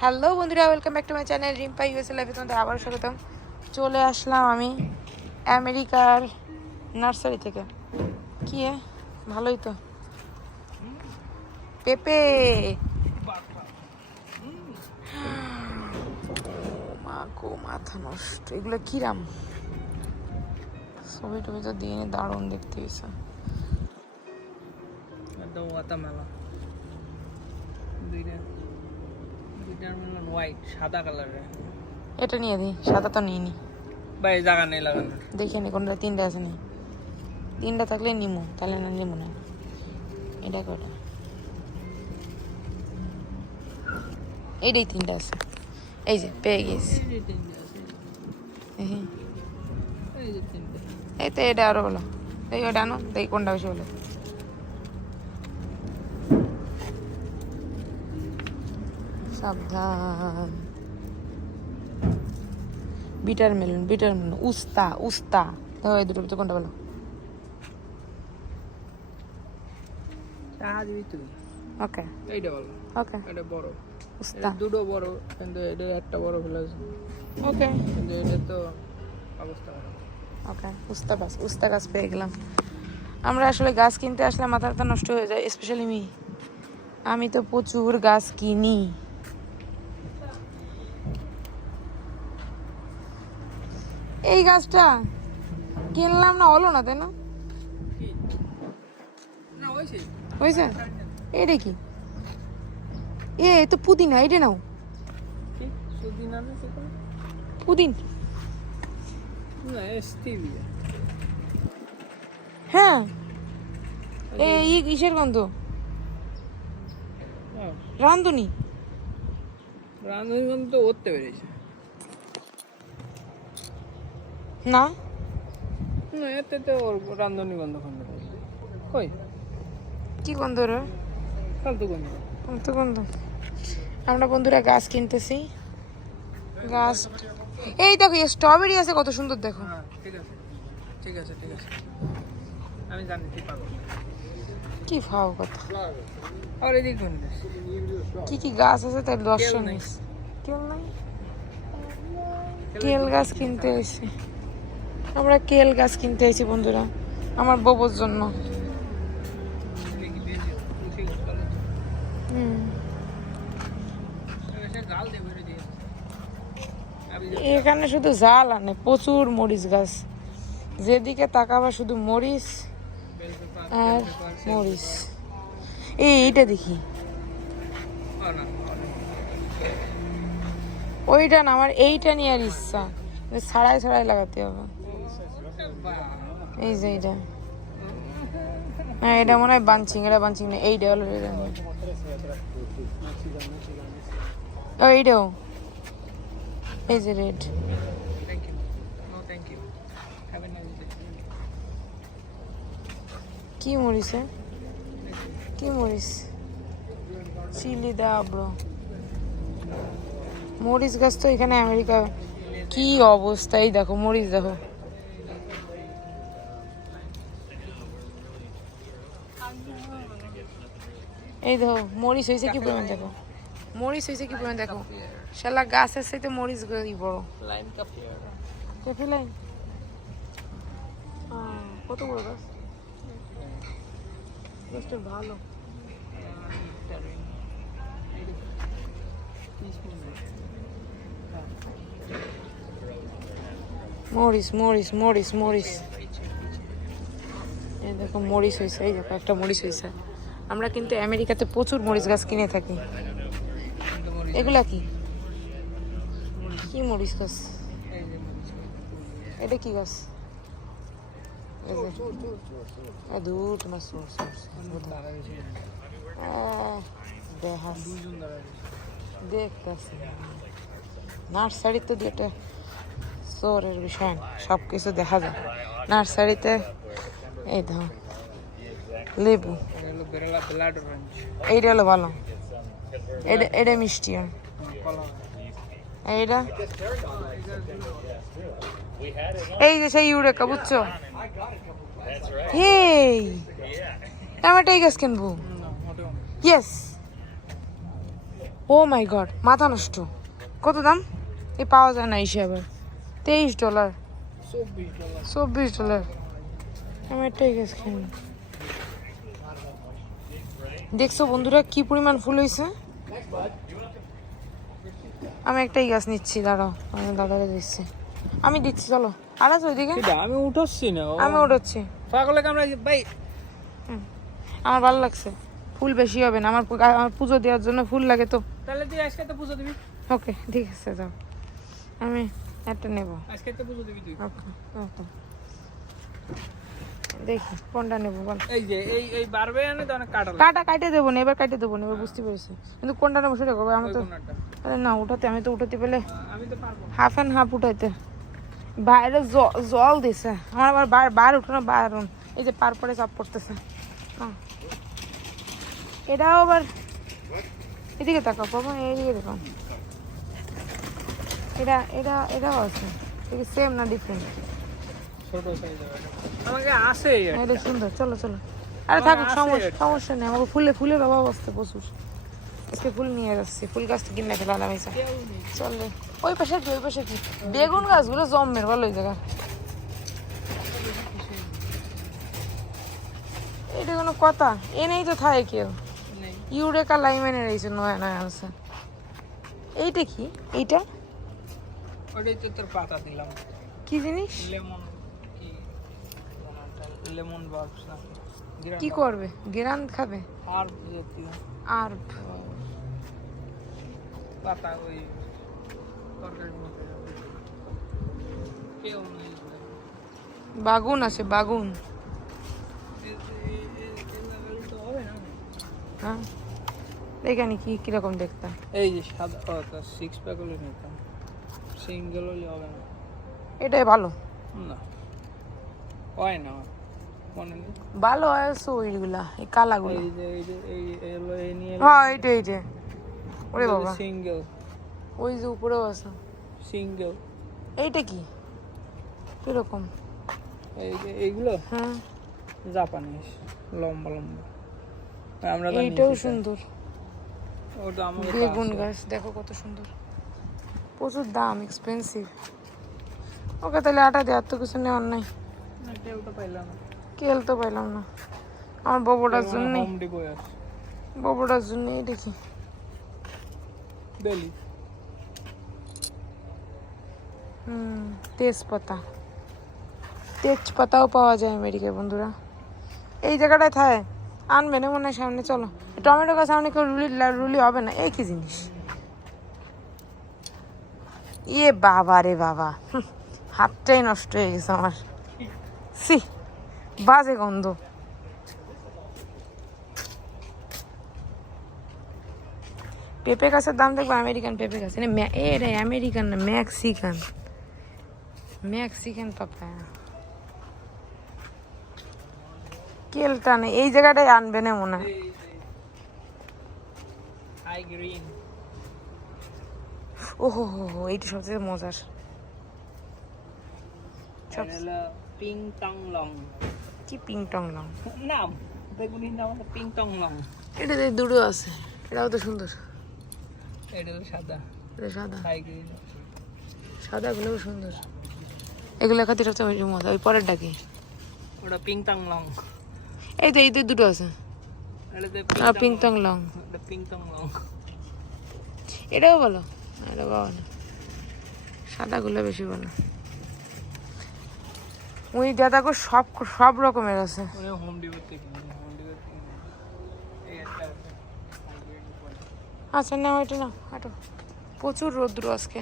Hello বন্ধুরা welcome back to my channel Rimpa USA লাইফে তোমাদের আবার স্বাগতম। চলে আসলাম আমি আমেরিকার নার্সারি থেকে। কি? ভালোই তো। পেপে। মা গো, মাথা নষ্ট। এগুলো কিরাম ছবি টবি তো দিয়ে দারুণ দেখতে হয়েছে। একদম দুইটা হোয়াইট সাদা কালারের এটা নিয়ে দিই সাদা তো নিই নি ভাই জায়গা নেই লাগানোর। দেখে নি কোনটা তিনটা আছে নি। তিনটা থাকলে নিমু তাহলে না নিমু না। এটা কটা এইটাই তিনটা আছে। এই যে পেয়ে গেছি। এই তো এটা আরও বলো এই ওটা আনো দেখি কোনটা বেশি বলো সাবধান। Bitter melon bitter melon. উস্তা উস্তা। দেখো এই দুটো ভিতরে কোনটা বলো টাকা দিবি তুই ওকে। এইটা বলো ওকে। এটা বড়। উস্তা। দুটো বড় কিন্তু এটা একটা বড় ফেলেছে ওকে। কিন্তু এটা তো অবস্থা ওকে উস্তা গাছ উস্তা গাছ পেয়ে গেলাম। আমরা আসলে গাছ কিনতে আসলে মাথা ব্যথা নষ্ট হয়ে যায় স্পেশালি মি আমি তো প্রচুর গাছ কিনি। এই গাছটা কিনলাম না হলো না তাই না? হয়েছে। এটা কি? এ তো পুদিনা এটা নাও। পুদিন। হ্যাঁ। এই কিসের গন্ধ? রান্ধুনি রান্ধনি তো উঠতে পেরেছে। না? না এতে তো ওর রান্ধনি গন্ধ খন্দ কই? কি গন্ধ রে? ফালতু গন্ধ তো গন্ধ আমরা বন্ধুরা গাছ কিনতেছি। গাছ এই দেখো স্ট্রবেরি আছে কত সুন্দর দেখো। হ্যাঁ ঠিক আছে। ঠিক আছে ঠিক আছে। আমি জানি তুই পাবো কি ফাও কথা। আর এদিক বন্ধ কি কি গাছ আছে তাই দর্শন। কেল নাই। কেল গাছ কিনতে এসেছি। আমরা কেল গাছ কিনতে এসেছি বন্ধুরা, আমার ববুর জন্য। এখানে শুধু জাল আনে, প্রচুর মরিচ গাছ। যেদিকে তাকাবা শুধু মরিচ আর মরিচ। এই এইটা দেখি। ওইটা না, আমার এইটা নিয়ে আর ইচ্ছা। ছাড়াই ছাড়াই লাগাতে হবে। এই যে এইটা। হ্যাঁ এটা মনে হয় বাঞ্চিং এটা বাঞ্চিং না এইটা হলো ও এইটাও। এই যে রেড কি মরিচ এ? কি মরিচ চিলি দা ব্রো মরিচ গাছ তো এখানে আমেরিকা কি অবস্থা? এই দেখো মরিচ দেখো। এই দেখো মরিচ হয়েছে কি পরিমাণ দেখো? মরিচ হয়েছে কি পরিমাণ দেখো? শালা গাছের সাথে মরিচ গাছই বড়। কত বড় গাছ? গাছটা ভালো। মরিচ মরিচ মরিচ মরিচ। এই দেখো মরিচ হয়েছে এই দেখো একটা মরিচ হয়েছে। আমরা কিন্তু আমেরিকাতে প্রচুর মরিচ গাছ কিনে থাকি। এগুলা কি? কি মরিচ গাছ? এটা কি গাছ? শহরের বিষয় সব কিছু দেখা যায়। নার্সারিতে, এই ধর, লেবু। এইটা হলো ভালো। এটা মিষ্টি এইটা? এই যে সেই ইউরেকা, বুঝছ? হেই! আমি গাছ কিনবো ইয়েস ও মাই গড মাথা নষ্ট। কত দাম? এ পাওয়া যায় না হিসাবে। তেইশ ডলার চব্বিশ ডলার চব্বিশ ডলার গাছ খাই দেখছ বন্ধুরা কি পরিমাণ ফুল হয়েছে? আমি একটাই গাছ নিচ্ছি দাঁড়াও আমি দাদাকে দিচ্ছি। আমি দিচ্ছি চলো আর আছে ওইদিকে? আমি উঠাচ্ছি না আমি উঠোচ্ছি। পাগলে কামড়া ভাই। আমার ভালো লাগছে। ফুল বেশি হবে না আমার আমার পুজো দেওয়ার জন্য ফুল লাগে তো। তাহলে তুই আজকে তো পুজো দিবি। ওকে ঠিক আছে যাও। আমি একটা নেব। আজকে তো পুজো দিবি তুই। ওকে ওকে। দেখি কোনটা নেব বল। এই যে এই এই বারবে আনে তো অনেক কাটা কাটা কাটে দেবো না এবার কাটে দেবো না এবার বুঝতে পেরেছি। কিন্তু কোনটা নেব সেটা করব আমি তো আরে না উঠাতে আমি তো উঠাতে পেলে আমি তো পারব। হাফ অ্যান্ড হাফ উঠাইতে। বাইরে জল দিছে। আমার আবার বার বার উঠানো বারণ। এই যে পার পরে চাপ পড়তেছে। এটাও আবার এদিকে তাকাও বাবা এইদিকে দেখো এটা এটা এটাও আছে। সেম না ডিফারেন্ট আমাকে আসে এটা সুন্দর চলো চলো। আরে থাকুক সমস্যা সমস্যা নেই আমাকে ফুলে ফুলের অভাব আসছে প্রচুর। আজকে ফুল নিয়ে যাচ্ছি ফুল গাছটা কিনে ফেলালাম এই চল। ওই পাশে কি ওই পাশে কি বেগুন গাছগুলো জম্মের ভালো ওই জায়গা এটা কোনো কথা? এ নেই তো থাকে কেউ। ইউরেকা লাইমেনের এই জন্য নয় নয় আছে এইটা কি? এইটা? ওটাই তো তোর পাতা দিলাম। কি জিনিস? লেমন। লেমন বার্বস না কি করবে? গেরান খাবে? আর জাতীয়। আর পাতা ওই তরকারির মধ্যে কেউ নেই বাগুন আছে বাগুন। হ্যাঁ। এখানে কি কীরকম দেখতাম এই যে সাদা সিক্স প্যাক হলে নিতাম। সিঙ্গেল হলে হবে না। এটাই ভালো। না। হয় না। মনে নেই। ভালো আছে ওইগুলা এই কালাগুলো। এই যে এই যে এই এলো এই নিয়ে হ্যাঁ এইটা এইটা। ওরে বাবা। সিঙ্গেল। ওই যে উপরেও আছে সিঙ্গেল। এইটা কি? কীরকম? এই যে এইগুলো? হ্যাঁ। জাপানিজ লম্বা লম্বা। আমরা তো এইটাও সুন্দর। ওটা আমাকে বেগুন গাছ দেখো কত সুন্দর। প্রচুর দাম এক্সপেন্সিভ ওকে তাহলে আটা দেওয়ার তো কিছু নেওয়ার নাই। পাইলাম। না কেল তো পাইলাম না। আমার ববটার আছে? ববটার জন্যই দেখি। বেলি হুম তেজপাতা। তেজপাতাও পাওয়া যায় আমেরিকায় বন্ধুরা। এই জায়গাটায় থায় আনবে না মনে হয় সামনে চলো। টমেটো গাছ সামনে কেউ রুলি রুলি হবে না। কি জিনিস? ইয়ে বাবা রে বাবা। হাতটাই নষ্ট হয়ে গেছে আমার। সি। বাজে গন্ধ। পেঁপে গাছের দাম দেখব আমেরিকান পেঁপে গাছ। এটা আমেরিকান না মেক্সিকান। মেক্সিকান পাপায়া কেলটা নেই এই জায়গাটায় আনবে না মনে হয়। ওহো হো হো এইটা সবচেয়ে মজার। পিং টং লং কি পিং টং লং? নাম বেগুনির নাম হলো পিং টং লং। এটাতে দুটো আছে এটাও তো সুন্দর। এটা হলো সাদা। এটা সাদা। সাদাগুলোও সুন্দর। এগুলো খাতে সবচেয়ে বেশি মজা ওই পরের ডাকি ওটা পিং টং লং। এই তো এই তো দুটো আছে। আর ping tong long. Ping tong long. এটাও ভালো। এটা না। সাদাগুলো বেশি ওই দাদাগো সব সব রকমের আছে। আচ্ছা না ওইটা না হাঁটো। প্রচুর রোদ্র আজকে।